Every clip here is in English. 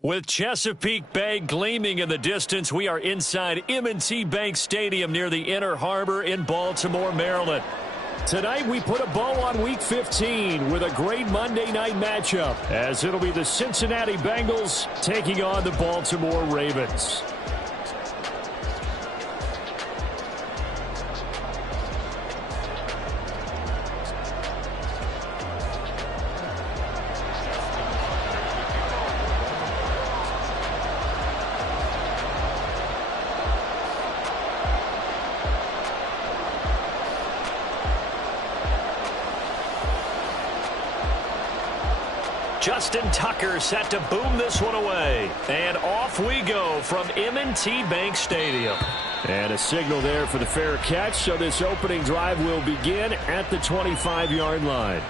With Chesapeake Bay gleaming in the distance, we are inside M&T Bank Stadium near the Inner Harbor in Baltimore, Maryland. Tonight, we put a bow on Week 15 with a great Monday night matchup, as it'll be the Cincinnati Bengals taking on the Baltimore Ravens. Justin Tucker set to boom this one away. And off we go from M&T Bank Stadium. And a signal there for the fair catch, so this opening drive will begin at the 25-yard line.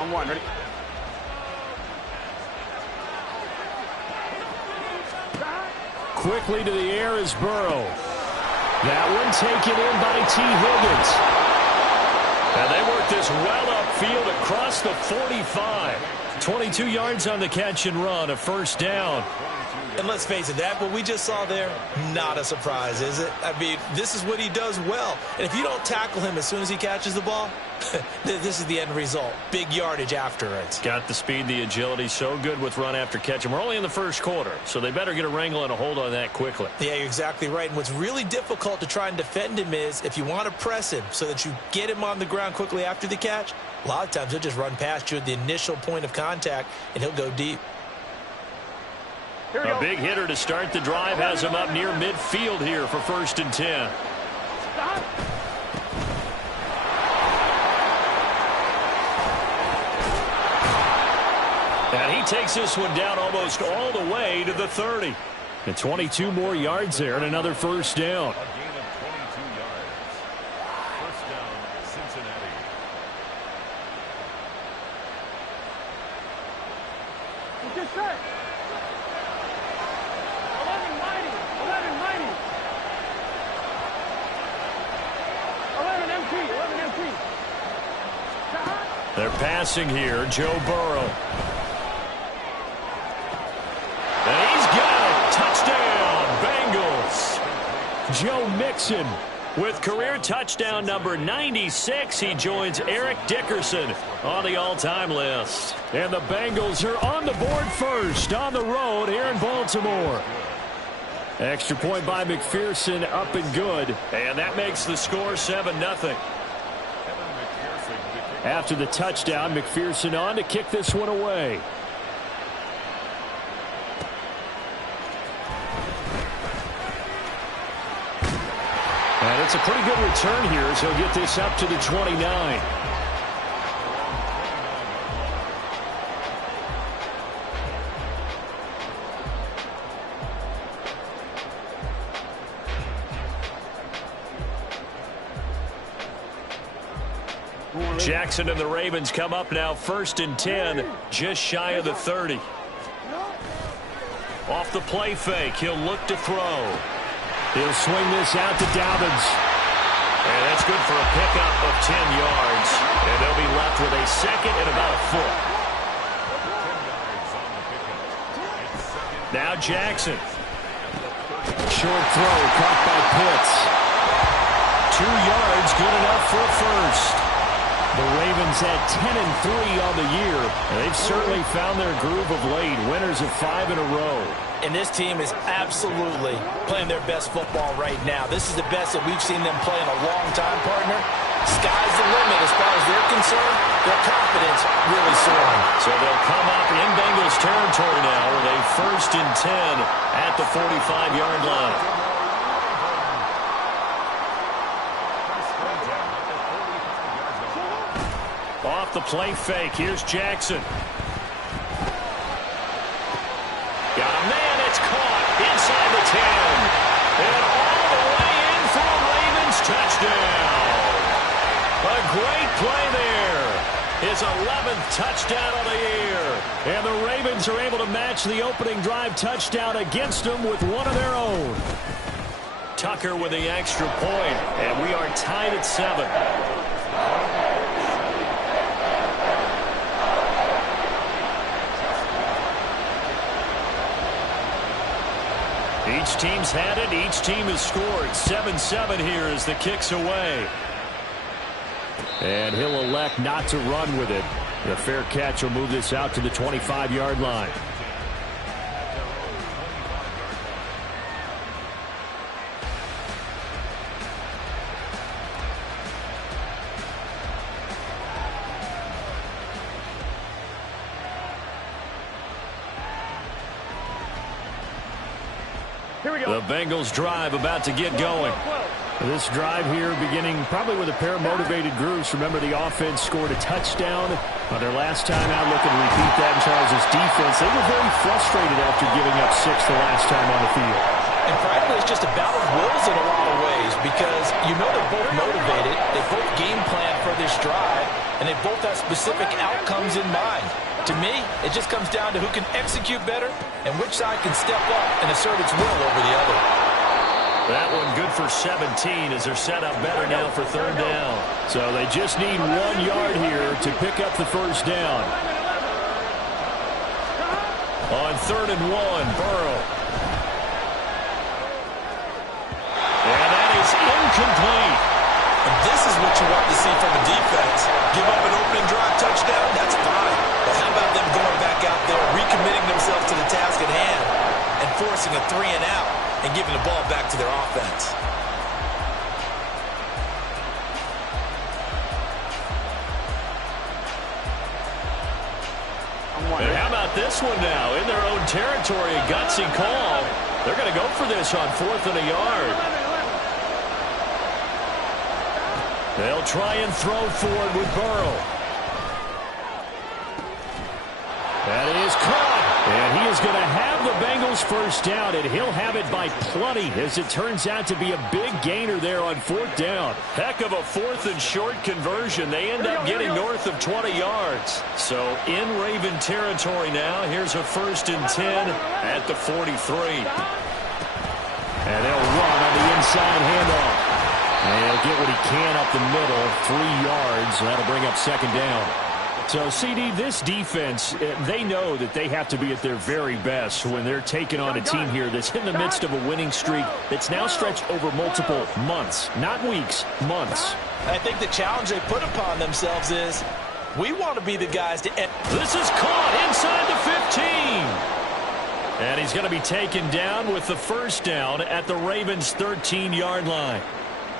On one, ready? Quickly to the air is Burrow. That one taken in by T. Higgins. And they work this well upfield across the 45. 22 yards on the catch and run, a first down. And let's face it, that what we just saw there, not a surprise, is it? I mean, this is what he does well. And if you don't tackle him as soon as he catches the ball, this is the end result. Big yardage after it. Got the speed, the agility, so good with run after catch. And we're only in the first quarter, so they better get a wrangle and a hold on that quickly. Yeah, you're exactly right. And what's really difficult to try and defend him is if you want to press him so that you get him on the ground quickly after the catch, a lot of times he'll just run past you at the initial point of contact, and he'll go deep. A big hitter to start the drive has him up near midfield here for 1st and 10. And he takes this one down almost all the way to the 30. And 22 more yards there and another first down. A gain of 22 yards. First down, Cincinnati. What's your shirt? 11 mighty. 11 empty. 11 empty. They're passing here, Joe Burrow. And he's got it. Touchdown, Bengals. Joe Mixon with career touchdown number 96. He joins Eric Dickerson on the all-time list. And the Bengals are on the board first on the road here in Baltimore. Extra point by McPherson, up and good. And that makes the score 7-0. After the touchdown, McPherson on to kick this one away. And it's a pretty good return here as he'll get this up to the 29. Jackson and the Ravens come up now 1st and 10, just shy of the 30. Off the play fake, he'll look to throw. He'll swing this out to Dobbins. And that's good for a pickup of 10 yards. And they'll be left with a second and about a foot. Now Jackson. Short throw caught by Pitts. 2 yards, good enough for a first. The Ravens had 10-3 on the year, and they've certainly found their groove of late, winners of 5 in a row. And this team is absolutely playing their best football right now. This is the best that we've seen them play in a long time, partner. Sky's the limit as far as they're concerned. Their confidence really soaring. So they'll come up in Bengals territory now with a 1st and 10 at the 45-yard line. Off the play fake. Here's Jackson. Got a man. It's caught inside the 10. And all the way in for a Ravens touchdown. A great play there. His 11th touchdown of the year. And the Ravens are able to match the opening drive touchdown against them with one of their own. Tucker with the extra point, and we are tied at 7. Each team's had it. Each team has scored. 7-7 here as the kick's away. And he'll elect not to run with it. The fair catch will move this out to the 25-yard line. The Bengals drive about to get going. This drive here beginning probably with a pair of motivated groups. Remember, the offense scored a touchdown on their last time out. Looking to repeat that in Charles' defense. They were very frustrated after giving up 6 the last time on the field. And frankly, it's just a battle of wills in a lot of ways because you know they're both motivated. They both game plan for this drive, and they both have specific outcomes in mind. To me, it just comes down to who can execute better and which side can step up and assert its will over the other. That one good for 17 as they're set up better now for 3rd down. So they just need 1 yard here to pick up the first down. On 3rd and 1, Burrow. And that is incomplete. And this is what you want to see from the defense. Give up an opening drive touchdown, that's fine. But how about them going back out there, recommitting themselves to the task at hand, and forcing a 3 and out, and giving the ball back to their offense? And how about this one now? In their own territory, a gutsy call. They're going to go for this on 4th and a yard. They'll try and throw forward with Burrow. That is caught. And he is going to have the Bengals first down, and he'll have it by plenty as it turns out to be a big gainer there on 4th down. Heck of a 4th and short conversion. They end up getting north of 20 yards. So in Raven territory now, here's a 1st and 10 at the 43. And they'll run on the inside handoff. And he'll get what he can up the middle, 3 yards. That'll bring up 2nd down. So, CD, this defense, they know that they have to be at their very best when they're taking on a team here that's in the midst of a winning streak that's now stretched over multiple months, not weeks, months. I think the challenge they put upon themselves is we want to be the guys to end. This is caught inside the 15. And he's going to be taken down with the first down at the Ravens' 13-yard line.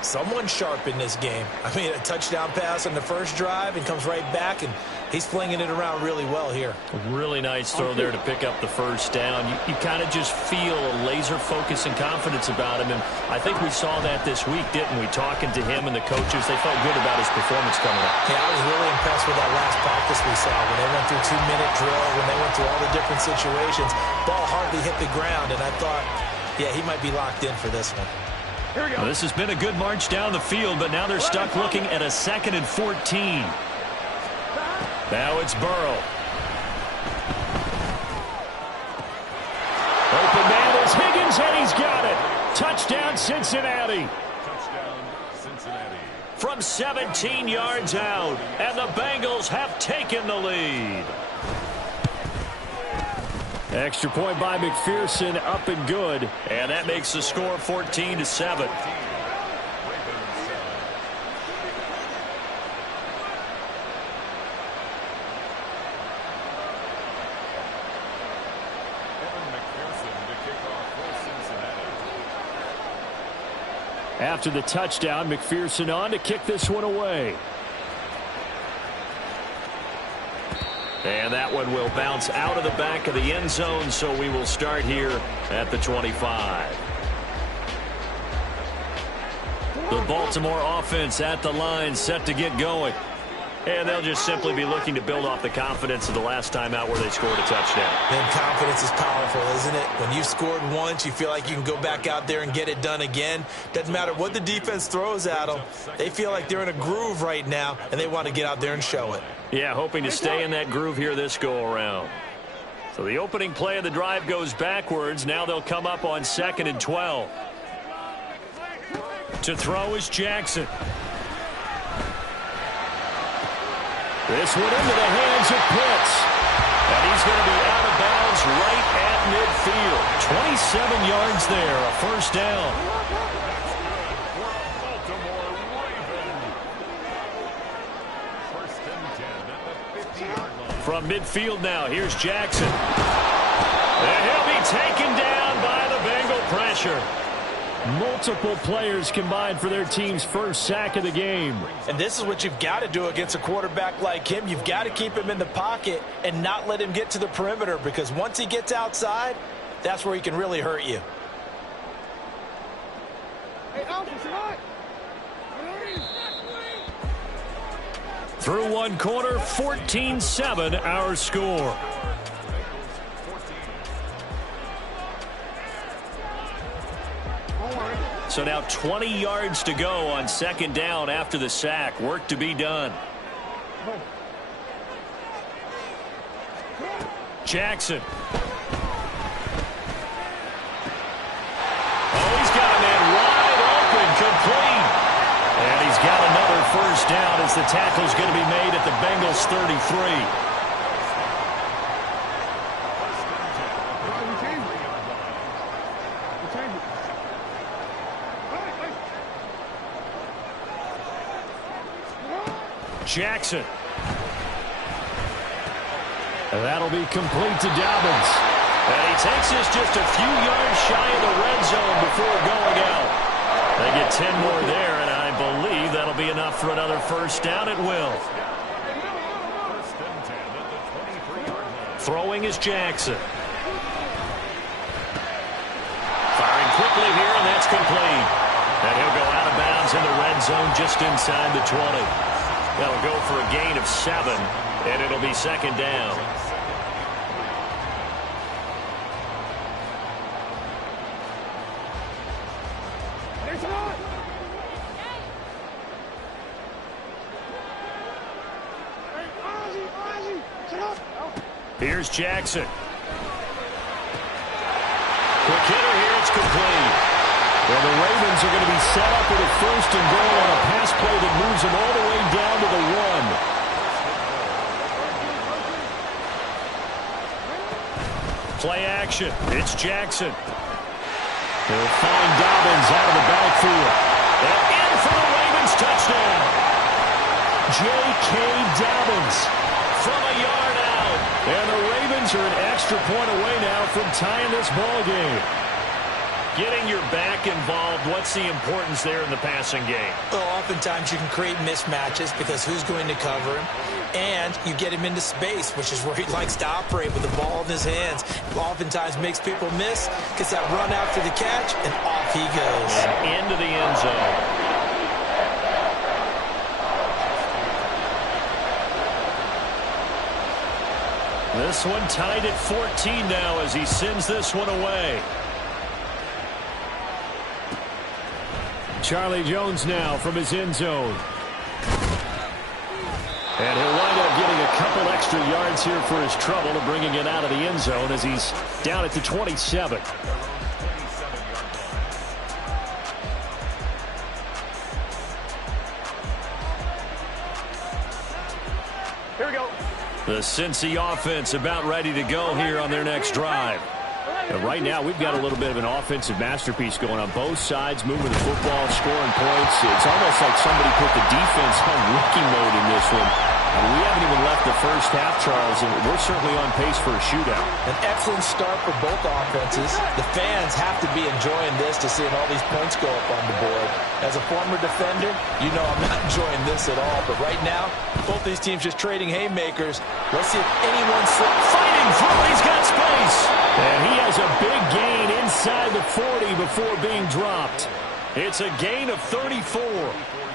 Someone sharp in this game. I mean, a touchdown pass on the first drive and comes right back, and he's flinging it around really well here. Really nice throw there to pick up the first down. You kind of just feel a laser focus and confidence about him, and I think we saw that this week, didn't we? Talking to him and the coaches, they felt good about his performance coming up. Yeah, I was really impressed with that last practice we saw when they went through 2-minute drill, when they went through all the different situations. Ball hardly hit the ground, and I thought, yeah, he might be locked in for this one. Well, this has been a good march down the field, but now they're stuck looking at a 2nd and 14. Now it's Burrow. Open man is Higgins, and he's got it. Touchdown, Cincinnati. Touchdown, Cincinnati. From 17 yards out, and the Bengals have taken the lead. Extra point by McPherson, up and good. And that makes the score 14-7. After the touchdown, McPherson on to kick this one away. And that one will bounce out of the back of the end zone, so we will start here at the 25. The Baltimore offense at the line, set to get going. And they'll just simply be looking to build off the confidence of the last time out where they scored a touchdown. And confidence is powerful, isn't it? When you've scored once, you feel like you can go back out there and get it done again. Doesn't matter what the defense throws at them. They feel like they're in a groove right now, and they want to get out there and show it. Yeah, hoping to stay in that groove here this go-around. So the opening play of the drive goes backwards. Now they'll come up on 2nd and 12. To throw is Jackson. This one into the hands of Pitts. And he's going to be out of bounds right at midfield. 27 yards there, a first down. Baltimore Ravens. First and 10 at the 50-yard line. From midfield now, here's Jackson. And he'll be taken down by the Bengal pressure. Multiple players combined for their team's first sack of the game. And this is what you've got to do against a quarterback like him. You've got to keep him in the pocket and not let him get to the perimeter, because once he gets outside, that's where he can really hurt you. Hey, Alpha, tonight. Through one quarter, 14-7 our score. So now 20 yards to go on 2nd down after the sack. Work to be done. Jackson. Oh, he's got a man wide open, complete. And he's got another first down as the tackle's going to be made at the Bengals 33. Jackson. And that'll be complete to Dobbins. And he takes us just a few yards shy of the red zone before going out. They get 10 more there, and I believe that'll be enough for another first down at will. First and 10 at the 23-yard line. Throwing is Jackson. Firing quickly here, and that's complete. And he'll go out of bounds in the red zone just inside the 20. That'll go for a gain of 7, and it'll be 2nd down. Here's Jackson. Quick hitter here, it's complete. Well, the Ravens are going to be set up with a 1st and goal on a pass play that moves them all the way down to the 1. Play action. It's Jackson. He'll find Dobbins out of the backfield. And in for the Ravens touchdown. J.K. Dobbins from a yard out. And the Ravens are an extra point away now from tying this ball game. Getting your back involved, what's the importance there in the passing game? Well, oftentimes you can create mismatches because who's going to cover him? And you get him into space, which is where he likes to operate with the ball in his hands. Oftentimes makes people miss, gets that run after the catch, and off he goes. And into the end zone. This one tied at 14 now as he sends this one away. Charlie Jones now from his end zone. And he'll wind up getting a couple extra yards here for his trouble to bringing it out of the end zone as he's down at the 27. Here we go. The Cincy offense about ready to go here on their next drive. And right now, we've got a little bit of an offensive masterpiece going on both sides, moving the football, scoring points. It's almost like somebody put the defense on rookie mode in this one. We haven't even left the first half, Charles, and we're certainly on pace for a shootout. An excellent start for both offenses. The fans have to be enjoying this to seeing all these points go up on the board. As a former defender, you know I'm not enjoying this at all. But right now, both these teams just trading haymakers. Let's see if anyone's fighting through. He's got space. And he has a big gain inside the 40 before being dropped. It's a gain of 34.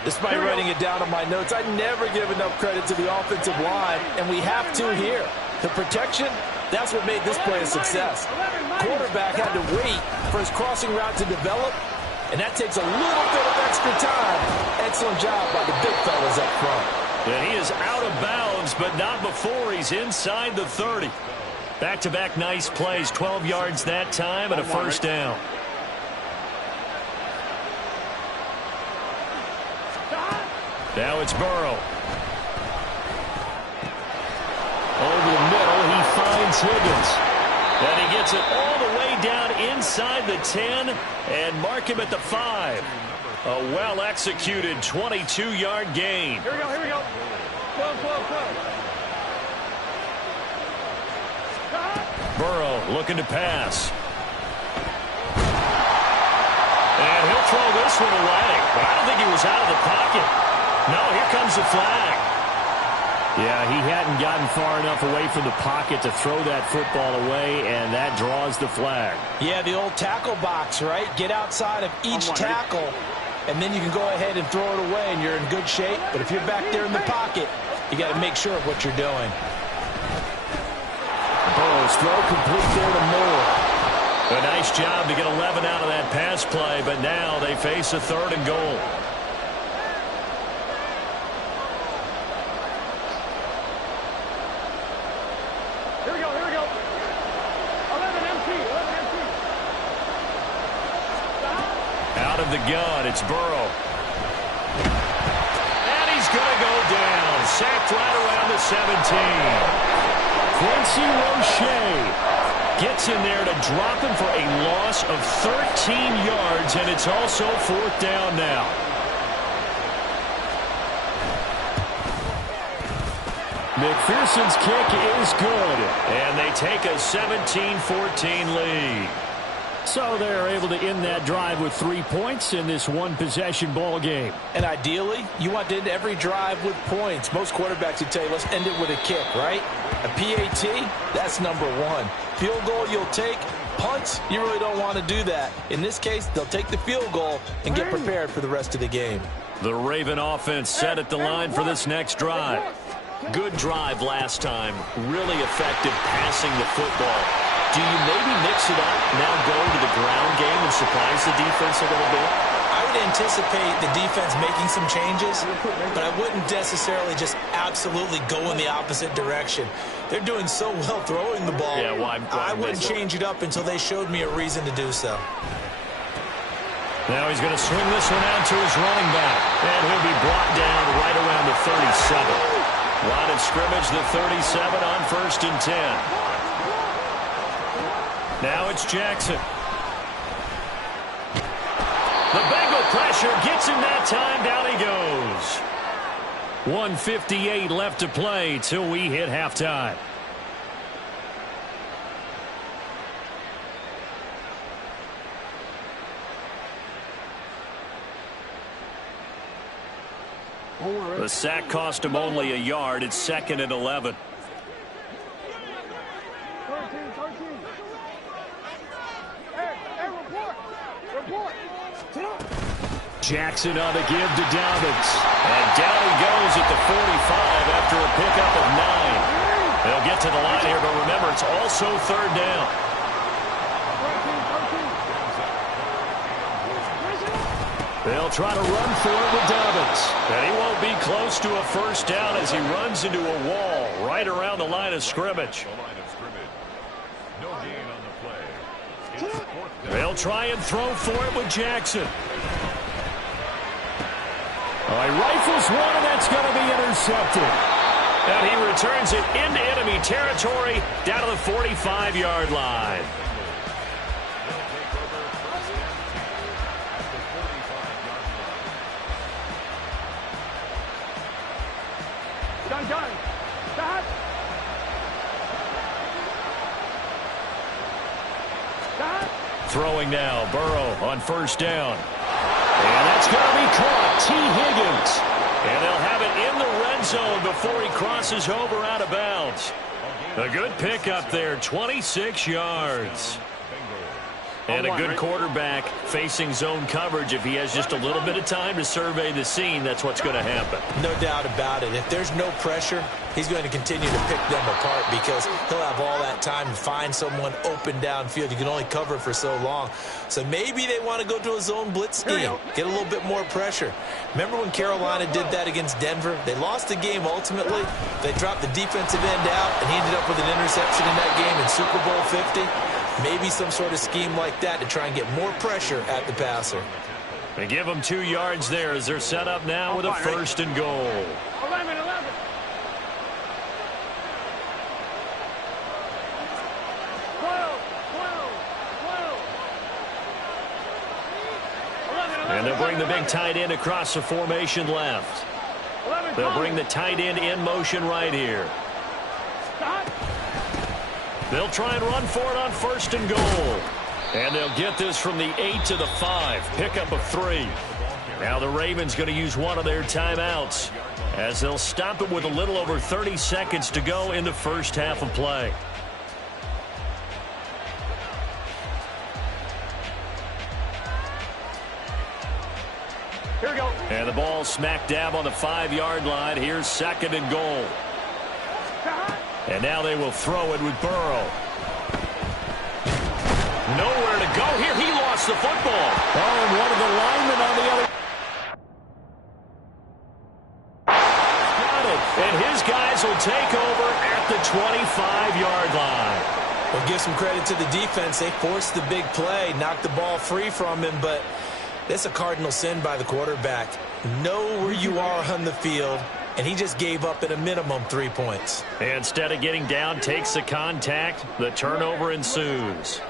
Despite writing it down on my notes, I never give enough credit to the offensive line, and we have to here. The protection, that's what made this play a success. Quarterback had to wait for his crossing route to develop, and that takes a little bit of extra time. Excellent job by the big fellas up front. And he is out of bounds, but not before he's inside the 30. Back-to-back nice plays, 12 yards that time and a first down. Now it's Burrow. Over the middle, he finds Higgins. And he gets it all the way down inside the 10 and mark him at the 5. A well-executed 22-yard gain. Here we go, here we go. 12. Burrow looking to pass. And he'll throw this one away. But I don't think he was out of the pocket. No, here comes the flag. Yeah, he hadn't gotten far enough away from the pocket to throw that football away, and that draws the flag. Yeah, the old tackle box, right? Get outside of each tackle, and then you can go ahead and throw it away, and you're in good shape. But if you're back there in the pocket, you got to make sure of what you're doing. Burrow's throw complete there to Moore. A nice job to get 11 out of that pass play, but now they face a 3rd and goal. Here we go. 11 empty. Out of the gun, it's Burrow. And he's going to go down. Sacked right around the 17. Quincy Roche gets in there to drop him for a loss of 13 yards, and it's also 4th down now. McPherson's kick is good, and they take a 17-14 lead. So they're able to end that drive with 3 points in this one-possession ball game. And ideally, you want to end every drive with points. Most quarterbacks would tell you, let's end it with a kick, right? A PAT, that's number 1. Field goal you'll take. Punts, you really don't want to do that. In this case, they'll take the field goal and get prepared for the rest of the game. The Raven offense set at the line for this next drive. Good drive last time. Really effective passing the football. Do you maybe mix it up, now go to the ground game and surprise the defense a little bit? I would anticipate the defense making some changes, but I wouldn't necessarily just absolutely go in the opposite direction. They're doing so well throwing the ball. Yeah, why I wouldn't change it up until they showed me a reason to do so. Now he's going to swing this one out to his running back, and he'll be brought down right around the 37. Line of scrimmage, the 37 on 1st and 10. Now it's Jackson. The Bengal pressure gets him that time. Down he goes. 1:58 left to play till we hit halftime. The sack cost him only a yard. It's 2nd and 11. 13. Hey, report. Jackson on the give to Dobbins. And down he goes at the 45 after a pickup of 9. They'll get to the line here, but remember, it's also 3rd down. They'll try to run for it with Dobbins. And he won't be close to a 1st down as he runs into a wall right around the line of scrimmage. No gain on the play. It's 4th down. They'll try and throw for it with Jackson. He rifles one, and that's going to be intercepted. And he returns it into enemy territory down to the 45-yard line. Done. Stop. Throwing now, Burrow on 1st down. And that's going to be caught. T. Higgins. And they'll have it in the red zone before he crosses over out of bounds. A good pickup there, 26 yards. And a good quarterback facing zone coverage. If he has just a little bit of time to survey the scene, that's what's going to happen. No doubt about it. If there's no pressure, he's going to continue to pick them apart because he'll have all that time to find someone open downfield. You can only cover for so long. So maybe they want to go to a zone blitz scheme, get a little bit more pressure. Remember when Carolina did that against Denver? They lost the game ultimately. They dropped the defensive end out, and he ended up with an interception in that game in Super Bowl 50. Maybe some sort of scheme like that to try and get more pressure at the passer. They give them 2 yards there as they're set up now with a 1st and goal. 11. 12. And they'll bring the big tight end across the formation left. They'll bring the tight end in motion right here. They'll try and run for it on 1st and goal. And they'll get this from the 8 to the 5. Pickup of 3. Now the Ravens going to use one of their timeouts as they'll stop it with a little over 30 seconds to go in the first half of play. Here we go. And the ball smack dab on the 5-yard line. Here's 2nd and goal. And now they will throw it with Burrow. Nowhere to go here. He lost the football. Oh, and one of the linemen on the other. Got it. And his guys will take over at the 25-yard line. Well, give some credit to the defense. They forced the big play, knocked the ball free from him, but that's a cardinal sin by the quarterback. Know where you are on the field, and he just gave up at a minimum 3 points. Instead of getting down, takes the contact. The turnover ensues.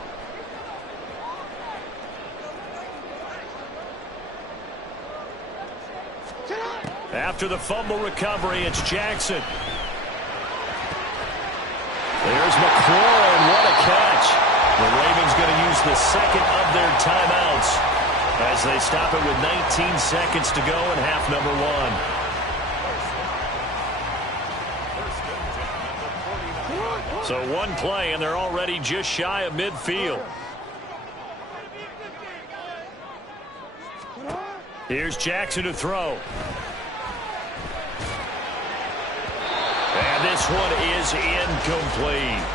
After the fumble recovery, it's Jackson. There's McLaurin. What a catch. The Ravens going to use the 2nd of their timeouts as they stop it with 19 seconds to go in half number 1. So one play, and they're already just shy of midfield. Here's Jackson to throw. And this one is incomplete.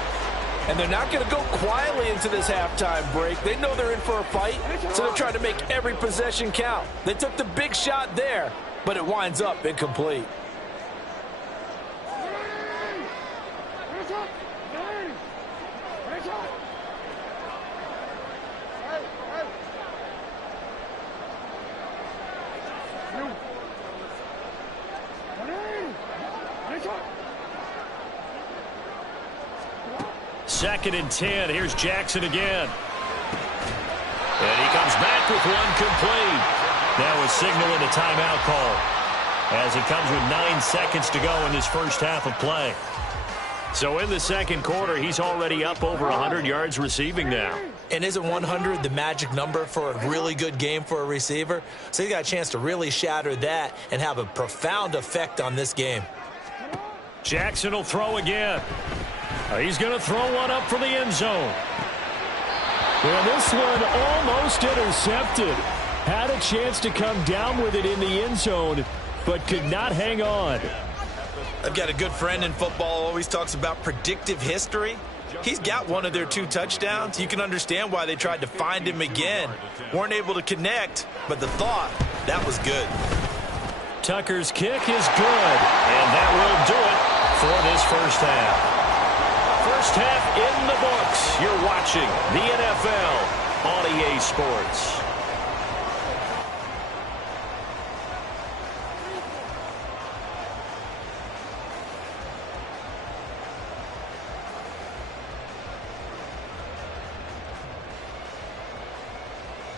And they're not going to go quietly into this halftime break. They know they're in for a fight, so they're trying to make every possession count. They took the big shot there, but it winds up incomplete. Second and 10. Here's Jackson again. And he comes back with one complete. Now a signal and a timeout call as it comes with 9 seconds to go in this first half of play. So in the second quarter, he's already up over 100 yards receiving now. And isn't 100 the magic number for a really good game for a receiver? So he got a chance to really shatter that and have a profound effect on this game. Jackson will throw again. He's going to throw one up for the end zone. And this one almost intercepted. Had a chance to come down with it in the end zone, but could not hang on. I've got a good friend in football, always talks about predictive history. He's got one of their 2 touchdowns. You can understand why they tried to find him again. Weren't able to connect, but the thought, that was good. Tucker's kick is good, and that will do it for this first half. First half in the books. You're watching the NFL on EA Sports.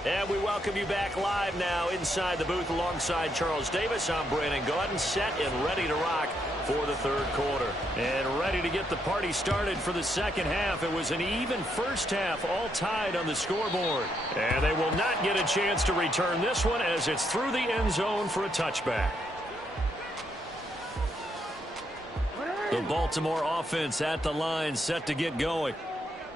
And we welcome you back live now inside the booth alongside Charles Davis. I'm Brandon Gaudin, set and ready to rock for the third quarter. And ready to get the party started for the second half. It was an even first half, all tied on the scoreboard. And they will not get a chance to return this one as it's through the end zone for a touchback. The Baltimore offense at the line, set to get going.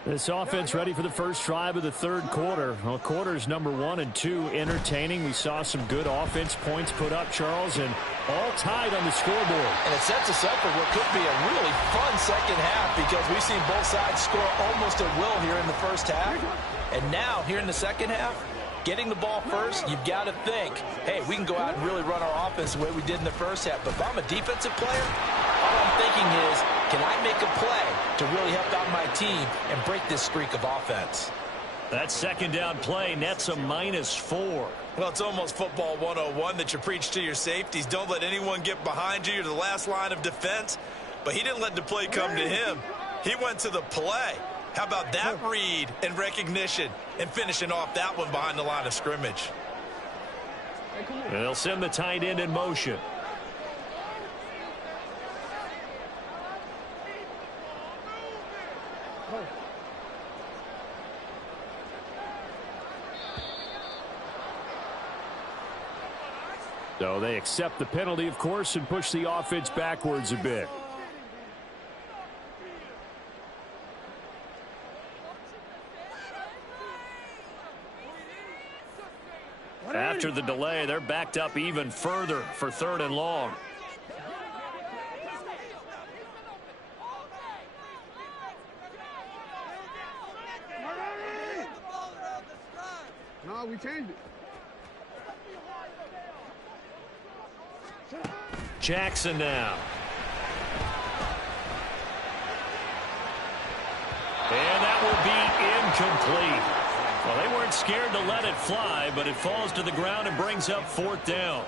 This offense ready for the first drive of the third quarter. Well, quarters number 1 and 2 entertaining. We saw some good offense points put up, Charles, and all tied on the scoreboard. And it sets us up for what could be a really fun second half because we've seen both sides score almost at will here in the first half. And now, here in the second half, getting the ball first, you've got to think, hey, we can go out and really run our offense the way we did in the first half. But if I'm a defensive player, all I'm thinking is, can I make a play to really help out my team and break this streak of offense? That second down play nets a -4. Well, it's almost football 101 that you preach to your safeties. Don't let anyone get behind you. You're the last line of defense. But he didn't let the play come to him. He went to the play. How about that read and recognition and finishing off that one behind the line of scrimmage? They'll send the tight end in motion. So they accept the penalty, of course, and push the offense backwards a bit. After the delay, they're backed up even further for 3rd and long. No, we changed it. Jackson now. And that will be incomplete. Well, they weren't scared to let it fly, but it falls to the ground and brings up 4th down.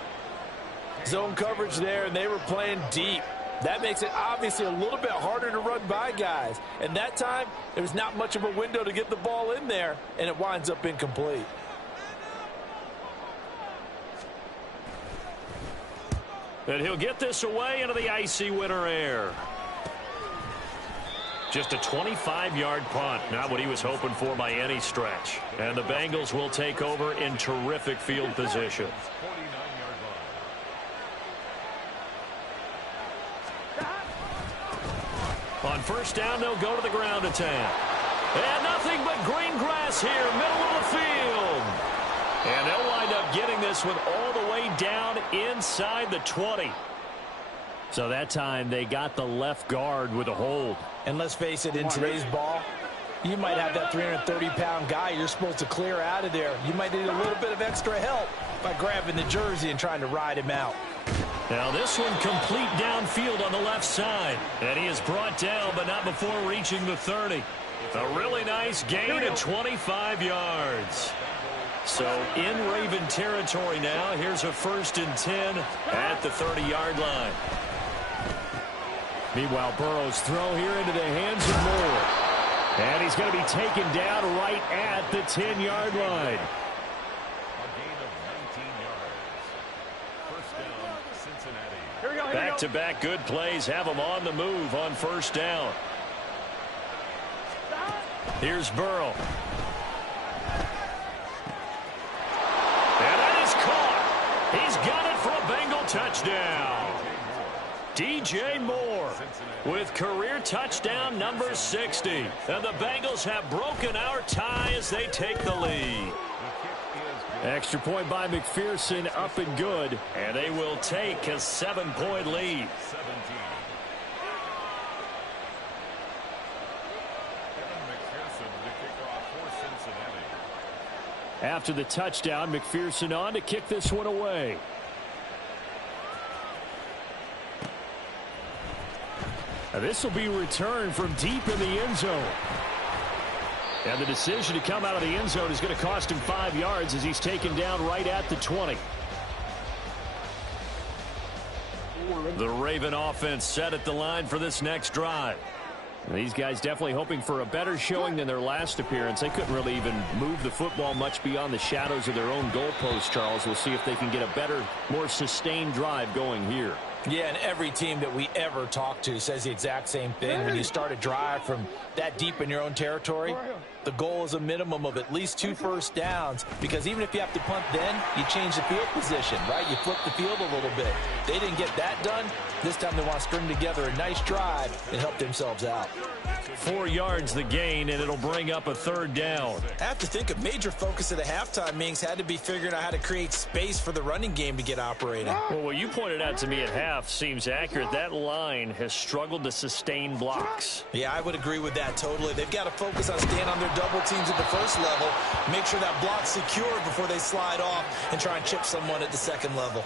Zone coverage there, and they were playing deep. That makes it obviously a little bit harder to run by guys. And that time, there was not much of a window to get the ball in there, and it winds up incomplete. And he'll get this away into the icy winter air. Just a 25-yard punt. Not what he was hoping for by any stretch. And the Bengals will take over in terrific field position. On 1st down, they'll go to the ground attack. And nothing but green grass here, middle of the field. And they'll wind up getting this one all the way down inside the 20. So that time they got the left guard with a hold. And let's face it, in today's ball, you might have that 330-pound guy you're supposed to clear out of there. You might need a little bit of extra help by grabbing the jersey and trying to ride him out. Now this one complete downfield on the left side. And he is brought down, but not before reaching the 30. A really nice gain of 25 yards. So in Raven territory now. Here's a 1st and 10 at the 30-yard line. Meanwhile, Burrow's throw here into the hands of Moore. And he's going to be taken down right at the 10-yard line. A gain of 19 yards. 1st down, Cincinnati. Here we go. Back-to-back good plays have them on the move on 1st down. Here's Burrow. And that is caught. He's got it for a Bengal touchdown. DJ Moore with career touchdown number 60. And the Bengals have broken our tie as they take the lead. Extra point by McPherson, up and good. And they will take a 7-point lead. 17. After the touchdown, McPherson on to kick this one away. Now this will be returned from deep in the end zone. And the decision to come out of the end zone is going to cost him 5 yards as he's taken down right at the 20. The Raven offense set at the line for this next drive. And these guys definitely hoping for a better showing than their last appearance. They couldn't really even move the football much beyond the shadows of their own goalpost, Charles. We'll see if they can get a better, more sustained drive going here. Yeah, and every team that we ever talk to says the exact same thing. When you start a drive from that deep in your own territory, The goal is a minimum of at least 2 first downs, because even if you have to punt then, you change the field position, right? You flip the field a little bit. They didn't get that done. This time they want to string together a nice drive and help themselves out. 4 yards the gain, and it'll bring up a 3rd down. I have to think a major focus at the halftime meetings had to be figuring out how to create space for the running game to get operating. Well, what you pointed out to me at half seems accurate. That line has struggled to sustain blocks. Yeah, I would agree with that totally. They've got to focus on staying on their double teams at the first level, make sure that block's secure before they slide off and try and chip someone at the second level.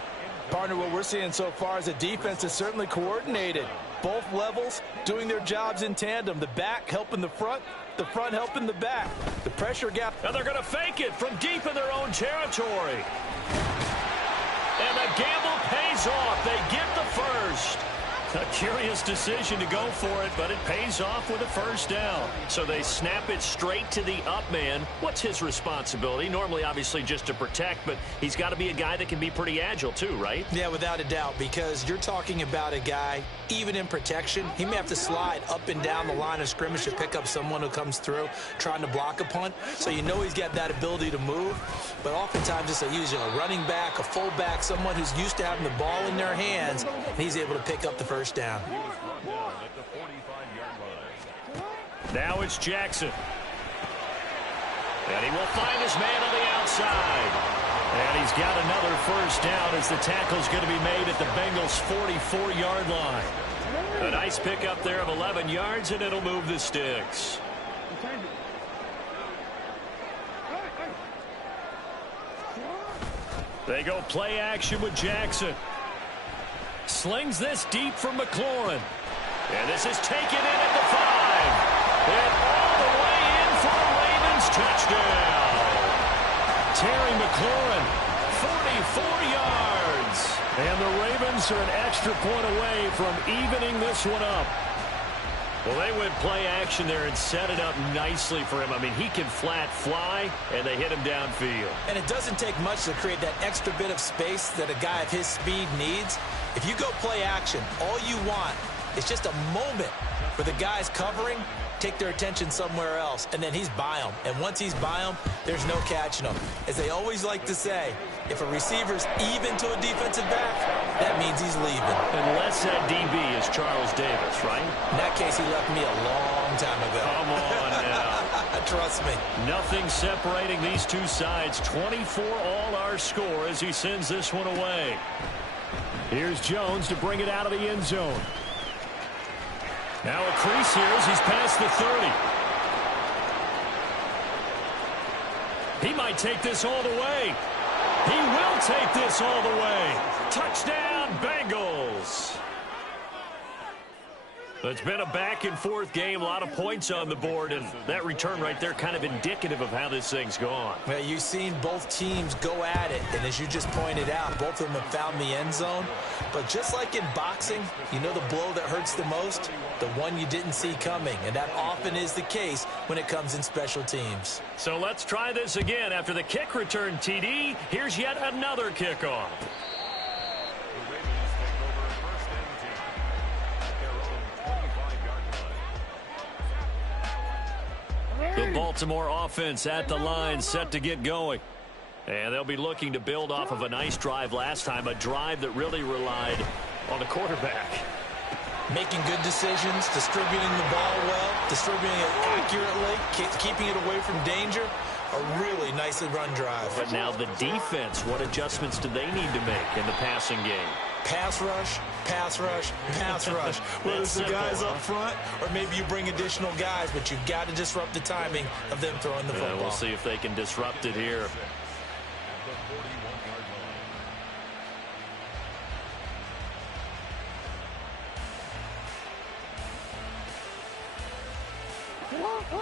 Partner, what we're seeing so far is a defense is certainly coordinated. Both levels doing their jobs in tandem. The back helping the front helping the back. The pressure gap. And they're going to fake it from deep in their own territory. And the gamble pays off. They get the first. A curious decision to go for it, but it pays off with a 1st down. So they snap it straight to the up man. What's his responsibility? Normally, obviously, just to protect, but he's got to be a guy that can be pretty agile too, right? Yeah, without a doubt, because you're talking about a guy, even in protection, he may have to slide up and down the line of scrimmage to pick up someone who comes through trying to block a punt. So you know he's got that ability to move, but oftentimes it's usually a running back, a fullback, someone who's used to having the ball in their hands, and he's able to pick up the 1st down. Now it's Jackson. And he will find his man on the outside. And he's got another 1st down as the tackle's going to be made at the Bengals' 44-yard line. A nice pickup there of 11 yards, and it'll move the sticks. They go play action with Jackson. Slings this deep from McLaurin. And this is taken in at the 5. And all the way in for a Ravens touchdown. Terry McLaurin, 44 yards. And the Ravens are an extra point away from evening this one up. Well, they went play action there and set it up nicely for him. I mean, he can flat fly, and they hit him downfield. And it doesn't take much to create that extra bit of space that a guy of his speed needs. If you go play action, all you want is just a moment where the guys covering take their attention somewhere else, and then he's by them. And once he's by them, there's no catching him. As they always like to say, if a receiver's even to a defensive back, that means he's leaving. Unless that DB is Charles Davis, right? In that case, he left me a long time ago. Come on now. Trust me. Nothing separating these two sides. 24 all our score as he sends this one away. Here's Jones to bring it out of the end zone. Now a crease here as he's past the 30. He might take this all the way. He will take this all the way. Touchdown, Bengals. It's been a back-and-forth game, a lot of points on the board, and that return right there kind of indicative of how this thing's gone. Well, you've seen both teams go at it, and as you just pointed out, both of them have found the end zone. But just like in boxing, you know the blow that hurts the most? The one you didn't see coming, and that often is the case when it comes in special teams. So let's try this again. After the kick return, TD, here's yet another kickoff. The Baltimore offense at the line, set to get going. And they'll be looking to build off of a nice drive last time, a drive that really relied on the quarterback. Making good decisions, distributing the ball well, distributing it accurately, keeping it away from danger. A really nicely run drive. But now the defense, what adjustments do they need to make in the passing game? Pass rush, pass rush, pass rush. Whether it's the guys up front or maybe you bring additional guys, but you've got to disrupt the timing of them throwing the football. We'll see if they can disrupt it here.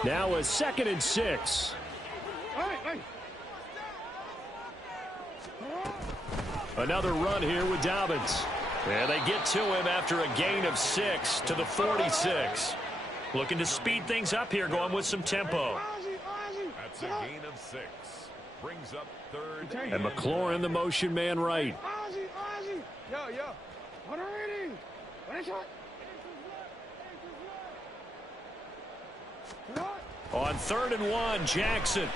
Now a 2nd and 6. Another run here with Dobbins. And they get to him after a gain of 6 to the 46. Looking to speed things up here, going with some tempo. That's a gain of 6. Brings up 3rd. And McLaurin, the motion man right. On 3rd and 1, Jackson.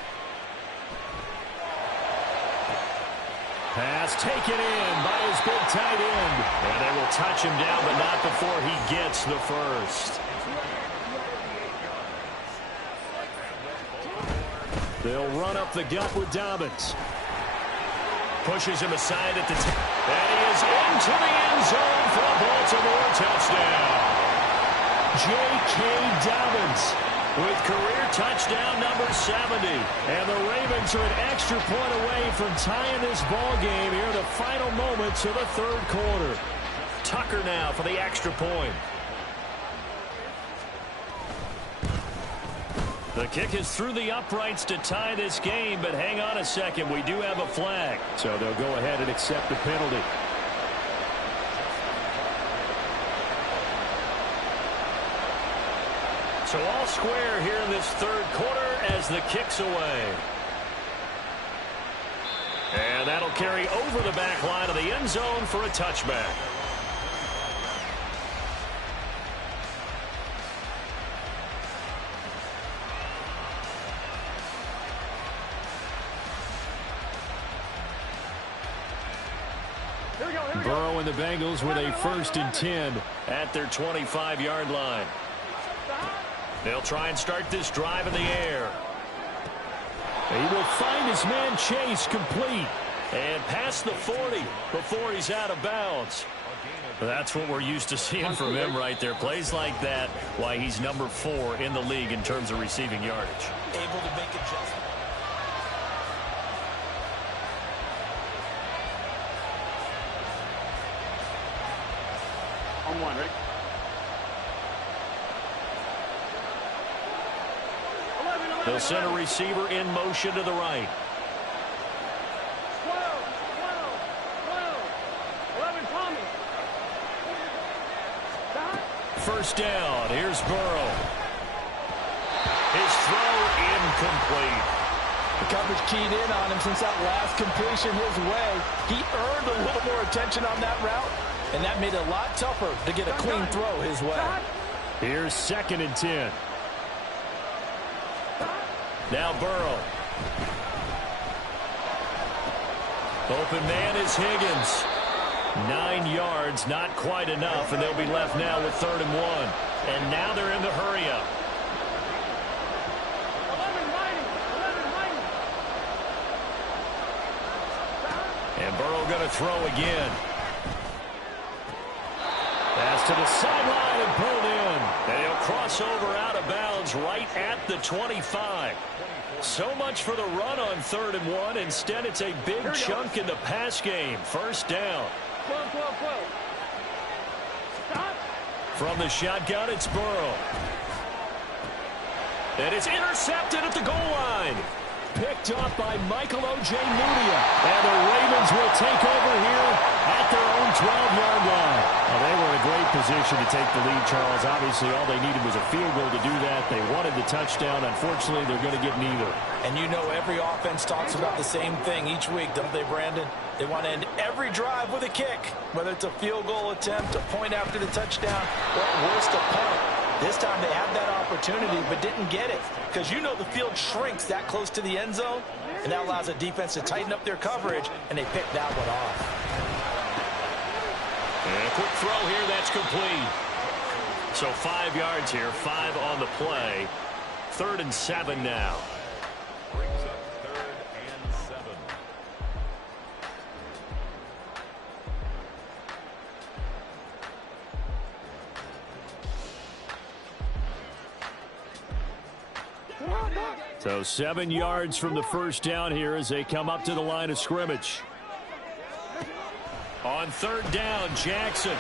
Pass taken in by his big tight end. And they will touch him down, but not before he gets the first. They'll run up the gut with Dobbins. Pushes him aside at the 10. And he is into the end zone for a Baltimore touchdown. J.K. Dobbins with career touchdown number 70. And the Ravens are an extra point away from tying this ball game here in the final moments of the 3rd quarter. Tucker now for the extra point. The kick is through the uprights to tie this game, but hang on a second. We do have a flag. So they'll go ahead and accept the penalty. So all square here in this 3rd quarter as the kick's away. And that'll carry over the back line of the end zone for a touchback. Burrow and the Bengals with a 1st and 10 at their 25-yard line. They'll try and start this drive in the air. He will find his man Chase complete and past the 40 before he's out of bounds. That's what we're used to seeing from him right there. Plays like that, why he's number 4 in the league in terms of receiving yardage. Able to make adjustments. On 1, Rick. 11. They'll send a receiver in motion to the right. 12. 11, Tommy. First down. Here's Burrow. His throw incomplete. The coverage keyed in on him since that last completion his way. He earned a little more attention on that route, and that made it a lot tougher to get a clean throw his way. Here's 2nd and 10. Now Burrow. Open man is Higgins. 9 yards, not quite enough, and they'll be left now with 3rd and 1. And now they're in the hurry-up. 11 writing. And Burrow going to throw again. Pass to the sideline and pulled in. And he'll cross over out of bounds right at the 25. So much for the run on 3rd and 1. Instead, it's a big chunk in the pass game. First down. 12. Stop. From the shotgun, it's Burrow. And it's intercepted at the goal line. Picked up by Michael O.J. Mudia. And the Ravens will take over here at their own 12-yard line. Well, they were in a great position to take the lead, Charles. Obviously, all they needed was a field goal to do that. They wanted the touchdown. Unfortunately, they're going to get neither. And you know every offense talks about the same thing each week, don't they, Brandon? They want to end every drive with a kick, whether it's a field goal attempt, a point after the touchdown, or at worst, a punt. This time they had that opportunity but didn't get it because you know the field shrinks that close to the end zone, and that allows the defense to tighten up their coverage, and they picked that one off. And a quick throw here, that's complete. So 5 yards here, 5 on the play. 3rd and 7 now. Brings up 3rd and 7. So 7 yards from the first down here as they come up to the line of scrimmage. On 3rd down, Jackson.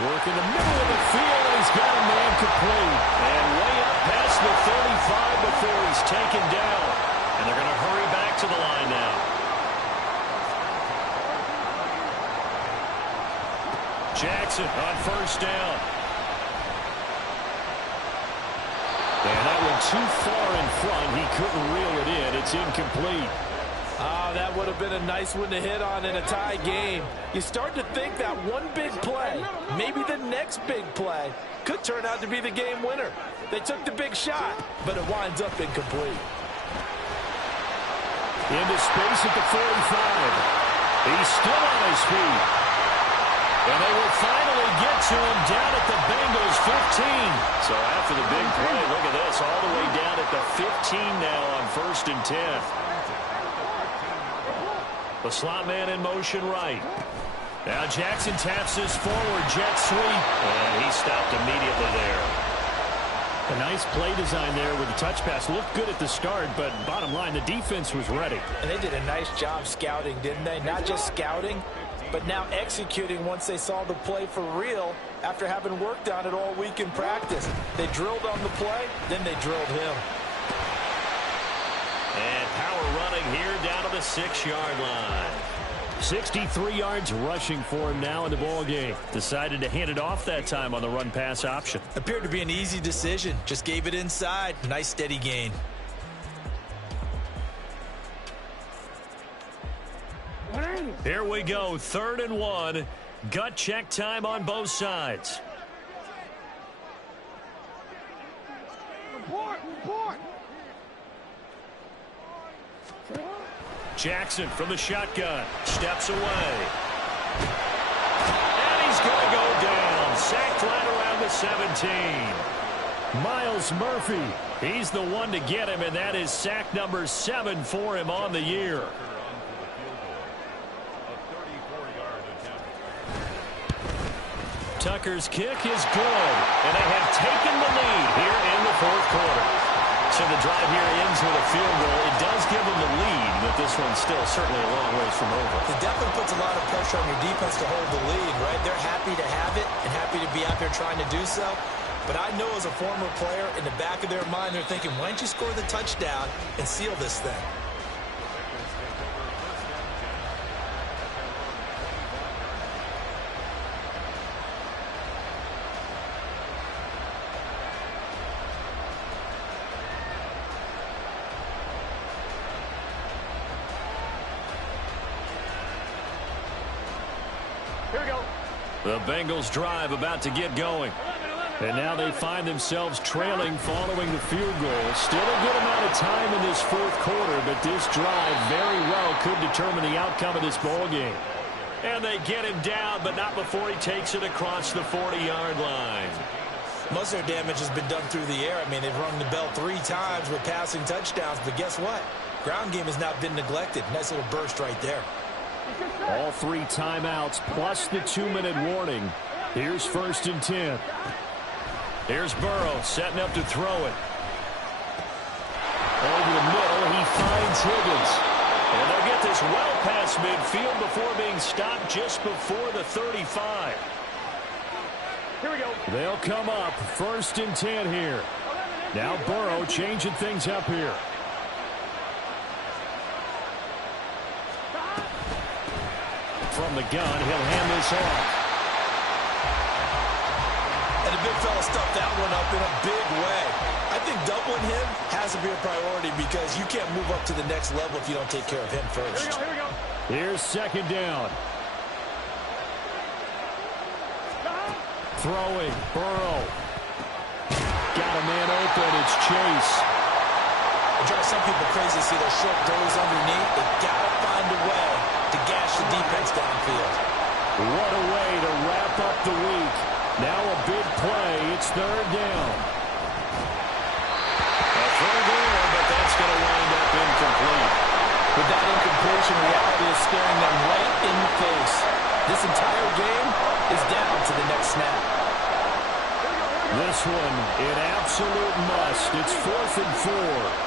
Working the middle of the field, and he's got a man complete. And way up past the 35 before he's taken down. And they're going to hurry back to the line now. Jackson on 1st down. And that one too far in front. He couldn't reel it in. It's incomplete. Oh, that would have been a nice one to hit on in a tie game. You start to think that one big play, maybe the next big play, could turn out to be the game winner. They took the big shot, but it winds up incomplete. Into space at the 45. He's still on his feet. And they will finally get to him down at the Bengals 15. So after the big play, look at this, all the way down at the 15 now on 1st and 10. The slot man in motion right. Now Jackson taps his forward jet sweep. And he stopped immediately there. A nice play design there with the touch pass. Looked good at the start, but bottom line, the defense was ready. And they did a nice job scouting, didn't they? Not just scouting, but now executing once they saw the play for real after having worked on it all week in practice. They drilled on the play, then they drilled him. And power running here down to the 6-yard line. 63 yards rushing for him now in the ball game. Decided to hand it off that time on the run-pass option. Appeared to be an easy decision. Just gave it inside. Nice steady gain. Here we go, 3rd and 1. Gut check time on both sides. Report. Jackson from the shotgun. Steps away. And he's going to go down. Sacked right around the 17. Miles Murphy. He's the one to get him, and that is sack number 7 for him on the year. Tucker's kick is good, and they have taken the lead here in the 4th quarter. So the drive here ends with a field goal. It does give them the lead, but this one's still certainly a long ways from over. It definitely puts a lot of pressure on your defense to hold the lead, right? They're happy to have it and happy to be out there trying to do so. But I know as a former player, in the back of their mind, they're thinking, why don't you score the touchdown and seal this thing? Here we go. The Bengals drive about to get going. And now they find themselves trailing following the field goal. Still a good amount of time in this 4th quarter, but this drive very well could determine the outcome of this ball game. And they get him down, but not before he takes it across the 40-yard line. Most of their damage has been done through the air. I mean, they've rung the bell 3 times with passing touchdowns, but guess what? Ground game has not been neglected. Nice little burst right there. All 3 timeouts plus the 2-minute warning. Here's 1st and 10. Here's Burrow setting up to throw it. Over the middle, he finds Higgins. And they'll get this well past midfield before being stopped just before the 35. Here we go. They'll come up 1st and 10 here. Now Burrow changing things up here. From the gun, he'll hand this off. And the big fella stuffed that one up in a big way. I think doubling him has to be a priority because you can't move up to the next level if you don't take care of him first. Here we go. Here's 2nd down. Throwing, Burrow. Got a man open, it's Chase. It drives some people crazy to see those short goals underneath. They got to find a way to gash the defense downfield. What a way to wrap up the week. Now a big play. It's 3rd down. A third down, but that's going to wind up incomplete. With that incompletion, reality is staring them right in the face. This entire game is down to the next snap. This one, an absolute must. It's 4th and 4.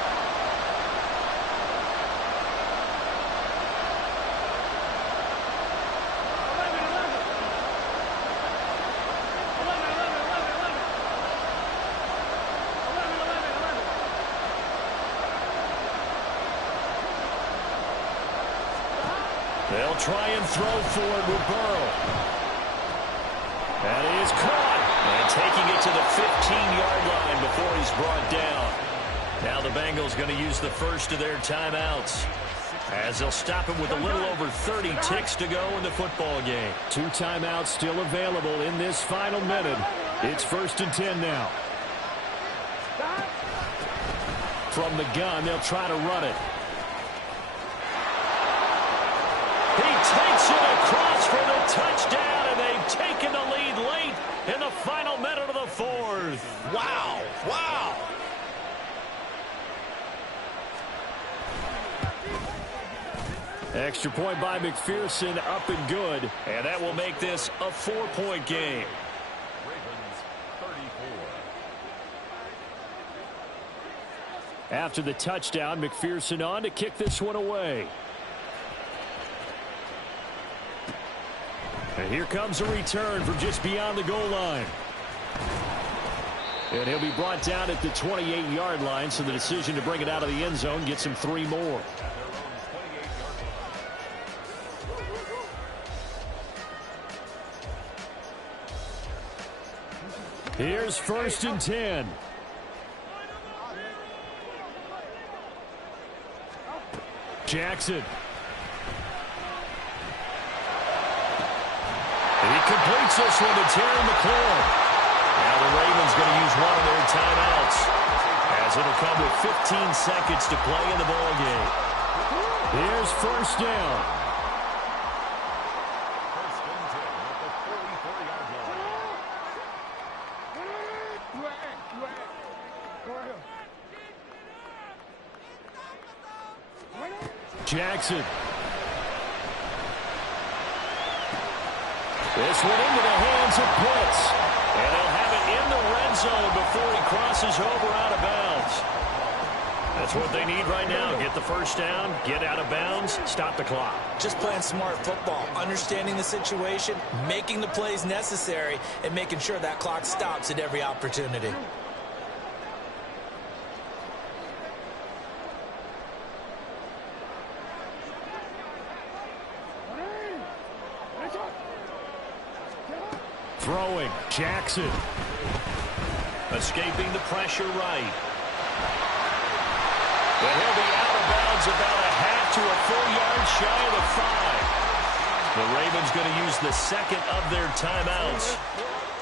They'll try and throw forward with Burrow. That is caught. And taking it to the 15-yard line before he's brought down. Now the Bengals going to use the first of their timeouts. as they'll stop him with a little over 30 ticks to go in the football game. 2 timeouts still available in this final minute. It's 1st and 10 now. From the gun, they'll try to run it. He takes it across for the touchdown, and they've taken the lead late in the final minute of the 4th. Wow. Wow. Extra point by McPherson, up and good. And that will make this a 4-point game. Ravens 34. After the touchdown, McPherson on to kick this one away. And here comes a return from just beyond the goal line. And he'll be brought down at the 28-yard line, so the decision to bring it out of the end zone gets him 3 more. Here's 1st and 10. Jackson. And he completes this one to Terry McLaurin. Now the Ravens going to use one of their timeouts, as it'll come with 15 seconds to play in the ball game. Here's 1st down. First and 10 at the 44-yard line. Jackson. This one into the hands of Pitts. And they'll have it in the red zone before he crosses over out of bounds. That's what they need right now. Get the 1st down, get out of bounds, stop the clock. Just playing smart football, understanding the situation, making the plays necessary, and making sure that clock stops at every opportunity. Throwing, Jackson. Escaping the pressure right. And he'll be out of bounds about a half to a full yard shy of the 5. The Ravens going to use the second of their timeouts.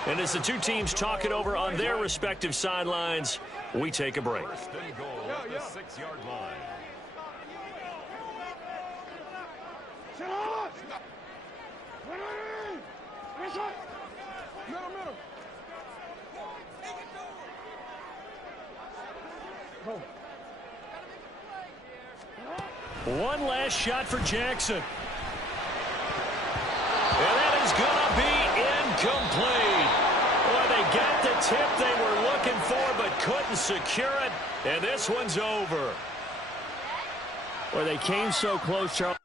And as the two teams talk it over on their respective sidelines, we take a break. First and goal at the 6-yard line. One last shot for Jackson. And that is going to be incomplete. Well, they got the tip they were looking for but couldn't secure it. And this one's over. Well, they came so close, Charles.